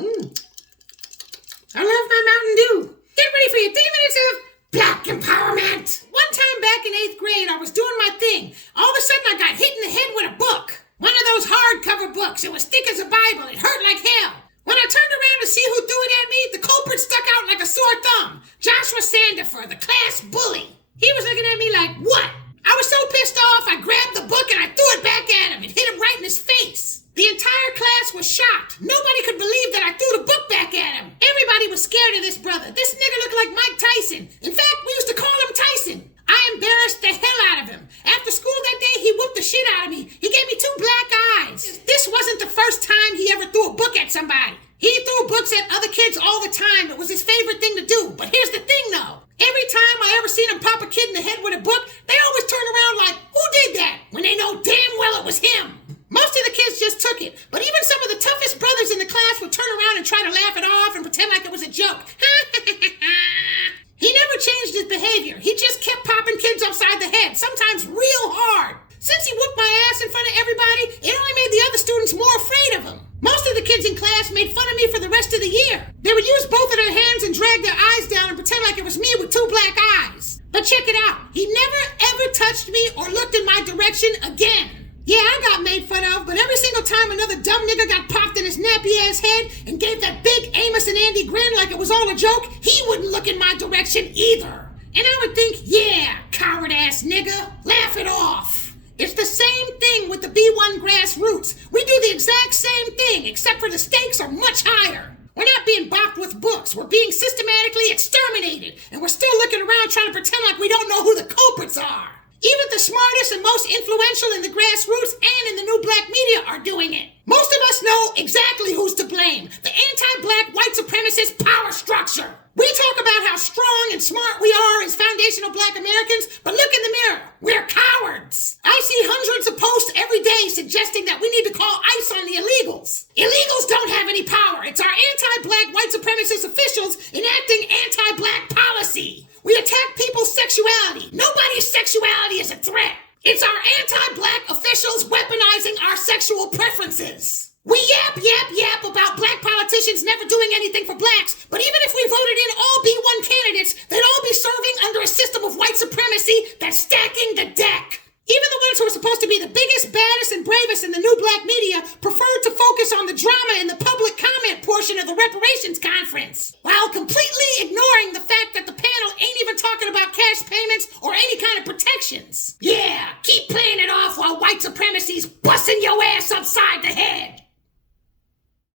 I love my Mountain Dew. Get ready for your 3 minutes of Black Empowerment. One time back in 8th grade, I was doing my thing. All of a sudden, I got hit in the head with a book. One of those hardcover books. It was thick as a Bible. It hurt like hell. When I turned around to see who threw it at me, the culprit stuck out like a sore thumb. Joshua Sandifer, the class bully. He was looking at me like, what? I was so pissed off, I grabbed the book and I threw it back at him and hit him right in his face. The entire class was shocked. Nobody could believe that I threw the book back at him. Everybody was scared of this brother. This nigga looked like Mike Tyson. In fact, we used to call him Tyson. I embarrassed the hell out of him. After school that day, he whooped the shit out of me. He gave me 2 black eyes. This wasn't the first time he ever threw a book at somebody. He threw books at other kids all the time. It was his favorite thing to do. But here's the thing though. Every time I ever seen him pop a kid in the head with a book, they always turn around like, who did that? When they know damn well it was him. Most of the kids just took it, but even some of the toughest brothers in the class would turn around and try to laugh it off and pretend like it was a joke. He never changed his behavior. He just kept popping kids upside the head, sometimes real hard. Since he whooped my ass in front of everybody, it only made the other students more afraid of him. Most of the kids in class made fun of me for the rest of the year. They would use both of their hands and drag their eyes down and pretend like it was me with 2 black eyes. But check it out. He never ever touched me or looked in my direction again. Yeah, I got made fun of, but every single time another dumb nigga got popped in his nappy-ass head and gave that big Amos and Andy grin like it was all a joke, he wouldn't look in my direction either. And I would think, yeah, coward-ass nigga, laugh it off. It's the same thing with the B1 grassroots. We do the exact same thing, except for the stakes are much higher. We're not being bopped with books. We're being systematically exterminated, and we're still looking around trying to pretend like we don't know who the culprits are. Even the smartest and most influential in the grassroots and in the new black media are doing it. Most of us know exactly who's to blame. The anti-black white supremacist power structure. We talk about how strong and smart we are as foundational black Americans, but look in the mirror. We're cowards. I see hundreds of posts every day suggesting that we need to call ICE on the illegals. Illegals don't have any power. It's our anti-black white supremacist officials enacting anti-black policy. We attack people's sexuality. Nobody's sexuality is a threat. It's our anti-black officials weaponizing our sexual preferences. We yap about black politicians never doing anything for blacks, but even if we voted in all B1 candidates, they'd all be serving under a system of white supremacy that's stacking the deck. Even the ones who are supposed to be the biggest, baddest, and bravest in the new black media preferred to focus on the drama in the public comment portion of the reparations conference, while completely ignoring the fact that the panel ain't even talking about cash payments or any kind of protections. Yeah, keep playing it off while white supremacy's busting your ass upside the head.